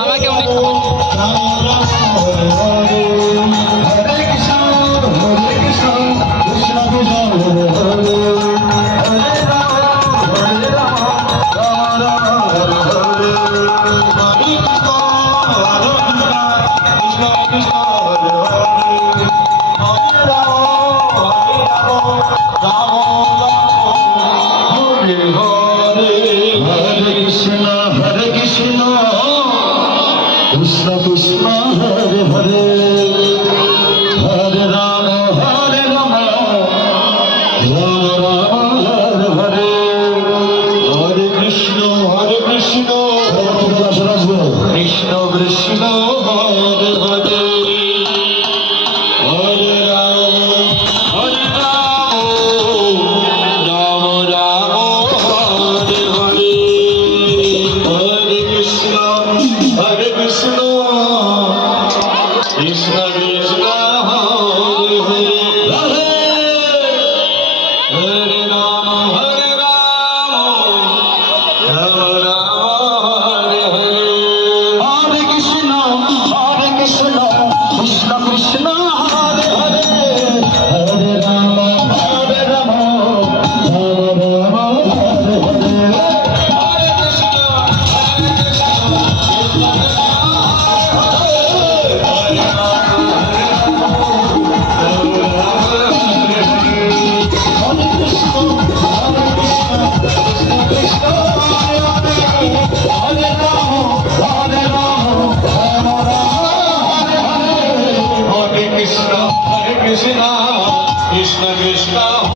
আমাকে উনি Krishna Krishna Hare Hare Hare Rama Hare Rama Rama Rama Hare Hare Hare Krishna Krishna Krishna Hare Hare Hare Rama Rama Rama Hare Hare Hare Krishna